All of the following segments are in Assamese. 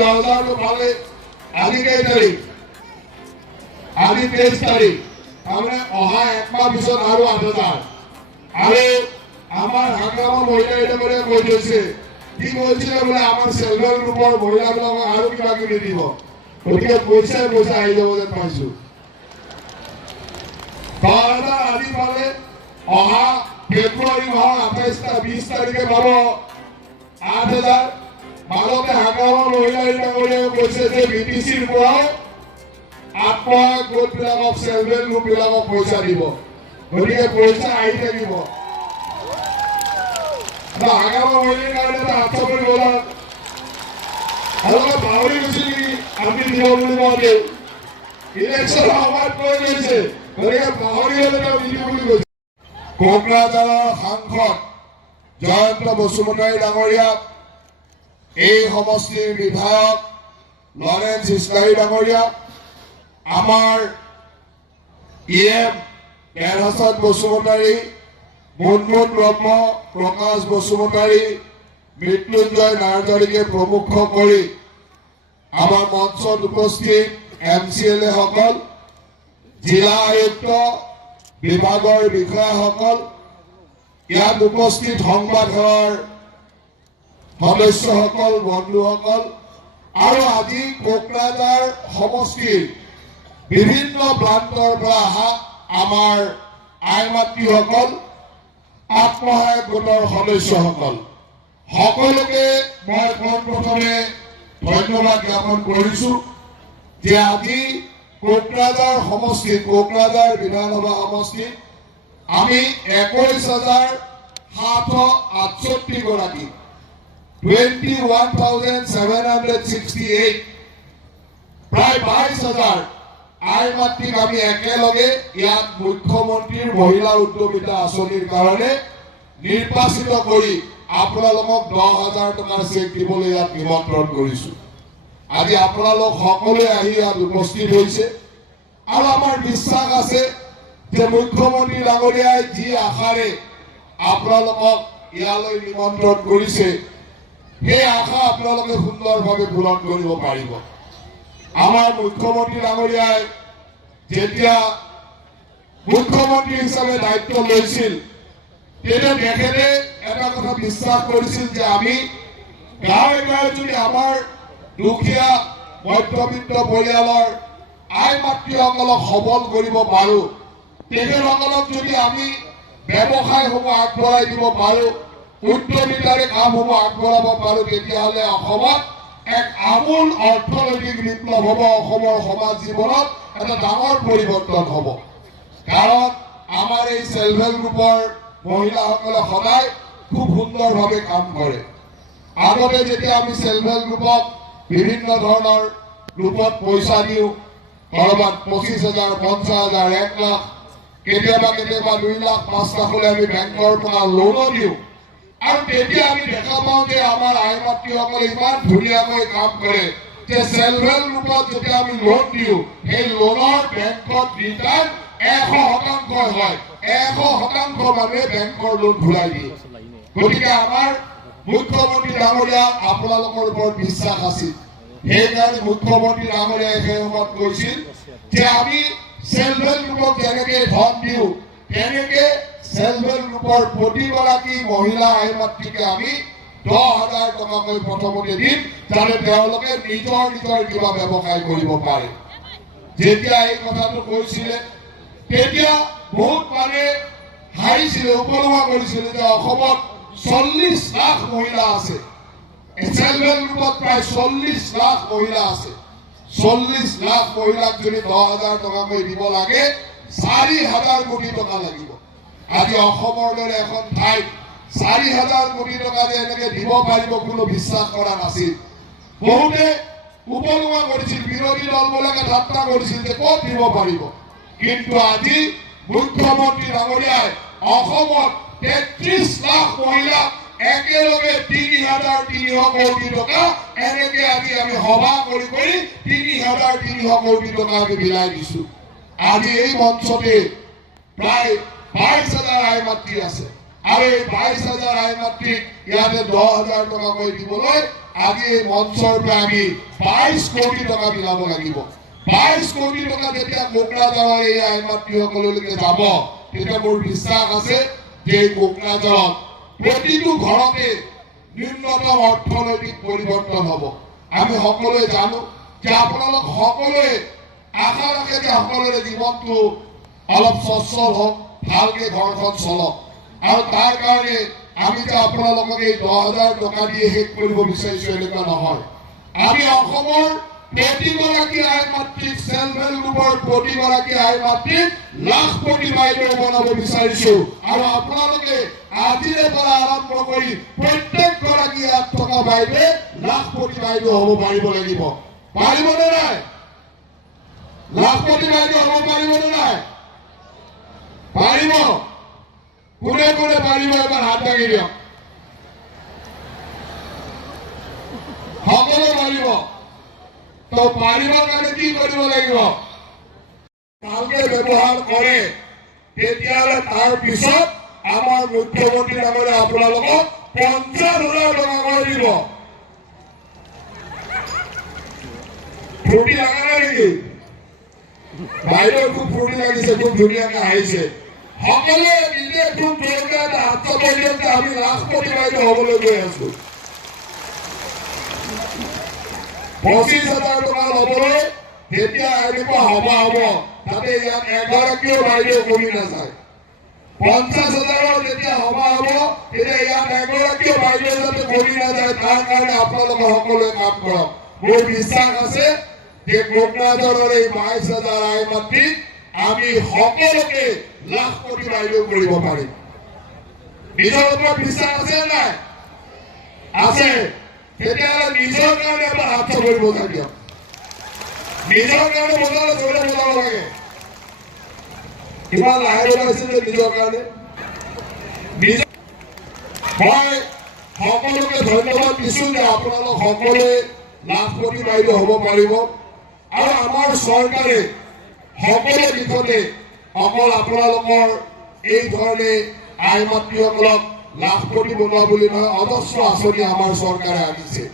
পালে আজি কেই তাৰিখ আজি 23 তাৰিখ তাৰমানে অহা একমাহ পিছত আৰু 8,000 আৰু আমাৰ হাগ্ৰামৰ মহিলাসকলে কৈ থৈছে কি কৈছিলে বোলে আমাৰ সেলফ হেল্প গ্ৰুপৰ মহিলাবিলাকক আৰু কিবা কিবি দিব গতিকে পইচা আহি যাব যেন পাইছো 10,000 আজি পালে অহা ফেব্ৰুৱাৰী মাহৰ 20 তাৰিখে পাব 8,000 মাজতে হাগ্ৰামৰ মহিলাসকলে কৈছে যে বিটিচিৰ পৰা আত্মসহায়ক গোটবিলাকক সেলফ হেল্প গ্ৰুপবিলাকক পইচা দিব গতিকে পইচা আহি থাকিব হাগ্ৰামৰ মহিলাৰ কাৰণে এটা আশা কৰিব আৰু পাহৰি গৈছিল নেকি আমি দিব বুলি কওঁতে ইলেকশ্যন সময়ত কৈ গৈছে গতিকে পাহৰি গ'লে তেওঁ নিদিব বুলি কৈছে কোকৰাঝাৰৰ সাংসদ জয়ন্ত বসুমতাৰী ডাঙৰীয়াক এই সমষ্টিৰ বিধায়ক লৰেন্স ইছলাৰী ডাঙৰীয়াক আমাৰ ইএম কেৰহাছন বসুমতাৰী মুনমুন ব্ৰহ্ম প্ৰকাশ বসুমতাৰী মৃত্যুঞ্জয় নাৰ্জাৰীকে প্ৰমুখ কৰি আমাৰ মঞ্চত উপস্থিত MCLA সকল জিলা আয়ুক্ত বিভাগৰ বিষয়াসকল ইয়াত উপস্থিত সংবাদ সেৱাৰ সদস্যসকল বন্ধুসকল আৰু আজি কোকৰাঝাৰ সমষ্টিৰ বিভিন্ন প্ৰান্তৰ পৰা অহা আমাৰ আই মাতৃসকল আত্মসহায়ক গোটৰ সদস্যসকল সকলোকে মই পোনপ্ৰথমে ধন্যবাদ জ্ঞাপন কৰিছো যে আজি কোকৰাঝাৰ সমষ্টিত কোকৰাঝাৰ বিধানসভা সমষ্টিত আমি 21,768 গৰাকী 21,768 প্ৰায় 22,000 আই মাতৃক আমি একেলগে ইয়াত মুখ্যমন্ত্ৰীৰ মহিলা উদ্যমিতা আঁচনিৰ কাৰণে নিৰ্বাচিত কৰি আপোনালোকক 10,000 টকাৰ চেক দিবলৈ ইয়াত নিমন্ত্ৰণ কৰিছো আজি আপোনালোক সকলোৱে আহি ইয়াত উপস্থিত হৈছে আৰু আমাৰ বিশ্বাস আছে যে মুখ্যমন্ত্ৰী ডাঙৰীয়াই যি আশাৰে আপোনালোকক ইয়ালৈ নিমন্ত্ৰণ কৰিছে সেই আশা আপোনালোকে সুন্দৰভাৱে পূৰণ কৰিব পাৰিব আমাৰ মুখ্যমন্ত্ৰী ডাঙৰীয়াই যেতিয়া মুখ্যমন্ত্ৰী হিচাপে দায়িত্ব লৈছিল তেতিয়া তেখেতে এটা কথা বিশ্বাস কৰিছিল যে আমি গাঁৱে গাঁৱে যদি আমাৰ দুখীয়া মধ্যবিত্ত পৰিয়ালৰ আই মাতৃসকলক সবল কৰিব পাৰো তেখেতসকলক যদি আমি ব্যৱসায়সমূহ আগবঢ়াই দিব পাৰো উদ্যমিতাৰে কামসমূহ আগবঢ়াব পাৰো তেতিয়াহ'লে অসমত এক আমূল অৰ্থনৈতিক বিপ্লৱ হ'ব অসমৰ সমাজ জীৱনত এটা ডাঙৰ পৰিৱৰ্তন হ'ব কাৰণ আমাৰ এই সেলফ হেল্প গ্ৰুপৰ মহিলাসকলে সদায় খুব সুন্দৰভাৱে কাম কৰে আগতে যেতিয়া আমি সেলফ হেল্প গ্ৰুপক বিভিন্ন ধৰণৰ ৰূপত পইচা দিওঁ কৰবাত 25,000 50,000 1 লাখ কেতিয়াবা 2 লাখ 5 লাখলৈ আমি বেংকৰ পৰা লোনো দিওঁ আৰু তেতিয়া আমি দেখা পাওঁ যে আমাৰ আই মাতৃসকলে ইমান ধুনীয়াকৈ কাম কৰে যে সেলফ হেল্প গ্ৰুপত যেতিয়া আমি লোন দিওঁ সেই লোনৰ বেংকত ৰিটাৰ্ণ 100% হয় 100% মানে বেংকৰ লোন ঘূৰাই দিয়ে গতিকে আমাৰ মুখ্যমন্ত্ৰী ডাঙৰীয়া আপোনালোকৰ ওপৰত বিশ্বাস আছিল সেইকাৰণে মুখ্যমন্ত্ৰী ডাঙৰীয়াই সেই সময়ত কৈছিল যে আমি সেলফ হেল্প গ্ৰুপক যেনেকৈ ধন দিওঁ তেনেকৈ সেলফ হেল্প গ্ৰুপৰ প্ৰতিগৰাকী মহিলা আই মাতৃকে আমি 10,000 টকাকৈ প্ৰথমতে দিম যাতে তেওঁলোকে নিজৰ কিবা ব্যৱসায় কৰিব পাৰে যেতিয়া এই কথাটো কৈছিলে তেতিয়া বহুত মানুহে হাঁহিছিলে উপলুঙা কৰিছিলে যে অসমত 40 লাখ মহিলা আছে সেলফ হেল্প গ্ৰুপত প্ৰায় 40 লাখ মহিলা আছে 40 লাখ মহিলাক যদি 10,000 টকাকৈ দিব লাগে 4,000 কোটি টকা লাগিব আজি অসমৰ দৰে এখন ঠাইত 4,000 কোটি টকা যে এনেকৈ দিব পাৰিব কোনো বিশ্বাস কৰা নাছিল বহুতে উপলুঙা কৰিছিল বিৰোধী দলবিলাকে ঠাট্টা কৰিছিল যে ক'ত দিব পাৰিব কিন্তু আজি মুখ্যমন্ত্ৰী ডাঙৰীয়াই অসমত 33 লাখ মহিলাক একেলগে 3,300 কোটি টকা এনেকৈ আজি আমি সভা কৰি 3,300 কোটি টকা আমি বিলাই দিছো আজি এই মঞ্চতে প্ৰায় 22,000 আই মাতৃ আছে আৰু এই 22,000 আই মাতৃক ইয়াতে 10,000 টকাকৈ দিবলৈ আজি এই মঞ্চৰ পৰা আমি 22 কোটি টকা মিলাব লাগিব 22 কোটি টকা যেতিয়া কোকৰাঝাৰৰ এই আই মাতৃসকললৈকে যাব তেতিয়া মোৰ বিশ্বাস আছে যে এই কোকৰাঝাৰত প্ৰতিটো ঘৰতে ন্যূনতম অৰ্থনৈতিক পৰিৱৰ্তন হ'ব আমি সকলোৱে জানো যে আপোনালোক সকলোৱে আশা ৰাখে যে সকলোৰে জীৱনটো অলপ সচ্ছল হওক ভালকে ঘৰখন চলক আৰু তাৰ কাৰণে আমি যে আপোনালোকক এই 10,000 টকা দিয়ে শেষ কৰিব বিচাৰিছো এনেকুৱা নহয় আমি অসমৰ প্ৰতিগৰাকী আই মাতৃক চেল্ফ হেল্প গ্ৰুপৰ প্ৰতিগৰাকী আই মাতৃক লাখপতি বাইদেউ বনাব বিচাৰিছো আৰু আপোনালোকে আজিৰে পৰা আৰম্ভ কৰি প্ৰত্যেকগৰাকী ইয়াত থকা বাইদেৱে লাখপতি বাইদেউ হ'ব পাৰিব লাগিব পাৰিবনে নাই লাখপতি বাইদেউ হ'ব পাৰিবনে নাই পাৰিব কোনে কোনে পাৰিব এবাৰ হাত দাঙি দিয়ক সকলো পাৰিব তো পাৰিবৰ কাৰণে কি কৰিব লাগিব ভালকে ব্যৱহাৰ কৰে তেতিয়াহ'লে তাৰ পিছত আমাৰ মুখ্যমন্ত্ৰী ডাঙৰীয়া আপোনালোকক 50,000 টকা কৰি দিব ফূৰ্তি লগা নাই নেকি বাইদেউ খুব ফূৰ্তি লাগিছে খুব ধুনীয়াকে আহিছে সকলোৱে নিজে খুব জোৰকে এটা হাত চাপৰি দিয়ক যে আমি লাখপতি বাইদেউ হ'বলৈ গৈ আছো 25,000 টকা ল'বলৈ যেতিয়া এনেকুৱা সভা হ'ব তাতে ইয়াত এগৰাকীও বাইদেউ কমি নাযায় 50,000 যেতিয়া সভা হ'ব তেতিয়া ইয়াত এগৰাকীও বাইদেউ যাতে কমি নাযায় তাৰ কাৰণে আপোনালোকে সকলোৱে কাম কৰক মোৰ বিশ্বাস আছে যে কোকৰাঝাৰৰ এই 22,000 আই মাতৃক আমি সকলোকে লাখপতি বাইদেউ কৰিব পাৰিম নিজৰ ওপৰত বিশ্বাস আছে নাই আছে তেতিয়াহ'লে নিজৰ কাৰণে এবাৰ হাত চাপৰি বজাই দিয়ক নিজৰ কাৰণে বজালে জোৰে বজাব লাগে ইমান লাহে বজাইছে যে নিজৰ কাৰণে মই সকলোকে ধন্যবাদ দিছোঁ যে আপোনালোক সকলোৱে লাখপতি বাইদেউ হ'ব পাৰিব আৰু আমাৰ চৰকাৰে সকলো দিশতে অকল আপোনালোকৰ এই ধৰণে আই মাতৃসকলক লাখপতি বনোৱা বুলি নহয় অজস্ৰ আঁচনি আমাৰ চৰকাৰে আনিছে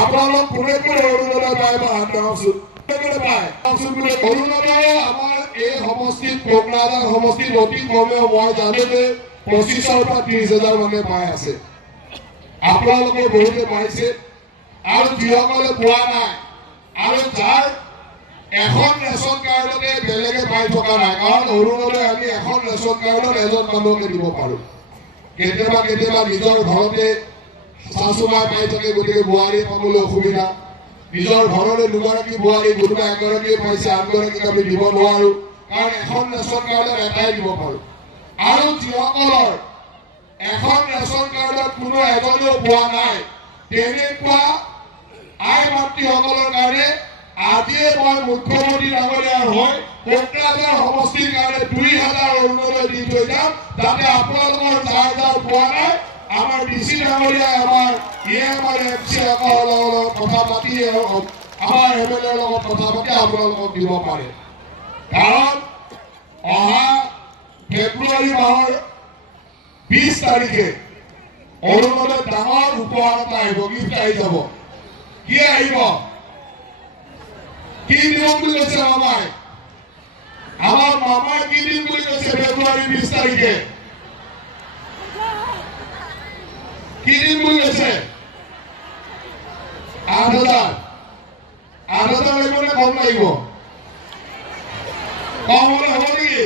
আপোনালোক কোনে কোনে অৰুণোদয় পায় বা হাত দাঙকচোন কোনে পায় অৰুণোদয় আমাৰ এই সমষ্টিত কোকৰাঝাৰ সমষ্টিত অতি কমেও মই জানো যে 25,000 পৰা 30,000 মানুহে পাই আছে আপোনালোকৰ বহুতে পাইছে আৰু যিসকলে পোৱা নাই আৰু যাৰ এখন ৰেচন কাৰ্ডতে বেলেগে পাই থকা নাই কাৰণ অৰুণোদয় আমি এখন ৰেচন কাৰ্ডত এজন মানুহকে দিব পাৰোঁ কেতিয়াবা কেতিয়াবা নিজৰ ঘৰতে শাশুমাই পাই থাকে গতিকে বোৱাৰী পাবলৈ অসুবিধা নিজৰ ঘৰৰে দুগৰাকী বোৱাৰী কোনোবা এগৰাকীয়ে পাইছে আনগৰাকীক আমি দিব নোৱাৰোঁ কাৰণ এখন ৰেচন কাৰ্ডত এটাই দিব পাৰোঁ আৰু যিসকলৰ এখন ৰেচন কাৰ্ডত কোনো এজনেও পোৱা নাই তেনেকুৱা আই মাতৃসকলৰ কাৰণে আজিয়ে মই মুখ্যমন্ত্ৰী ডাঙৰীয়াৰ হৈ কোকৰাঝাৰ সমষ্টিৰ কাৰণে 2,000 অৰুণোদয় দি থৈ যাম যাতে আপোনালোকৰ যাৰ যাৰ পোৱা নাই আমাৰ ডিচি ডাঙৰীয়াই আমাৰ আমাৰ এমচি সকলৰ লগত কথা পাতি আমাৰ এমএলএৰ লগত কথা পাতি আপোনালোকক দিব পাৰে কাৰণ অহা ফেব্ৰুৱাৰী মাহৰ 20 তাৰিখে অৰুণোদয় ডাঙৰ উপহাৰ এটা আহিব গিফ্ট আহি যাব কি আহিব কি দিম বুলি কৈছে মামাই আমাৰ মামাই কি দিম বুলি কৈছে ফেব্ৰুৱাৰী 20 তাৰিখে কি দিম বুলি কৈছে 8,000 লাগিব নে কম লাগিব কম হলে হ'ব নেকি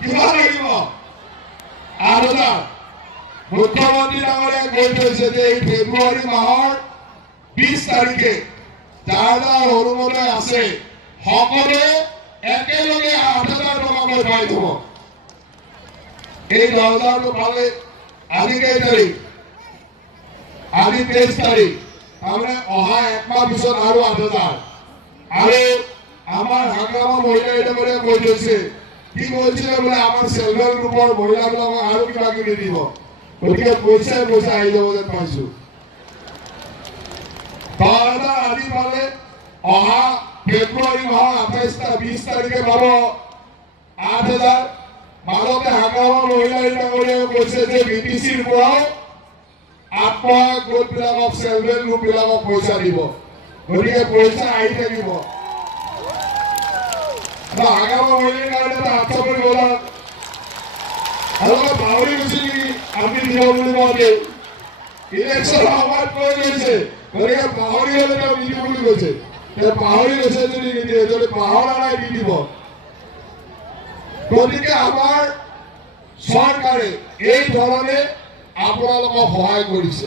কিমান লাগিব 8,000 মুখ্যমন্ত্ৰী ডাঙৰীয়াই কৈ থৈছে যে এই ফেব্ৰুৱাৰী মাহৰ 20 তাৰিখে যাৰ যাৰ অৰুণোদয় আছে সকলোৱে একেলগে 8,000 টকাকৈ পাই যাব এই 10,000 পালে আজি কেই তাৰিখ আজি 23 তাৰিখ তাৰমানে অহা একমাহ পিছত আৰু 8,000 আৰু আমাৰ হাগ্ৰামা মহিলা এডালে কৈ থৈছে কি কৈছিলে বোলে আমাৰ চেল্ফ হেল্প গ্ৰুপৰ মহিলাবিলাকক আৰু কিবা কিবি দিব গতিকে পইচা আহি যাব যেন পাইছো 10,000 আজি পালে অহা ফেব্ৰুৱাৰী মাহৰ 20 তাৰিখে পাব 8,000 মাজতে হাগ্ৰামা মহিলা ডাঙৰীয়াই কৈছে যে বিটিচিৰ পৰাও আত্মসহায়ক গোটবিলাকক সেলফ হেল্প গ্ৰুপবিলাকক পইচা দিব গতিকে পইচা আহি থাকিব আগামী মহিলাৰ কাৰণে এটা হাত চাপৰি বলাওক পাহৰি গৈছে নেকি আমি দিব বুলি কওঁতে ইলেকশ্যন সময়ত কৈ গৈছে গতিকে পাহৰি গ'লে তেওঁ নিদিব বুলি কৈছে পাহৰি গৈছে যদি নিদিয়ে যদি পাহৰা নাই দি দিব গতিকে আমাৰ চৰকাৰে এই ধৰণে আপোনালোকক সহায় কৰিছে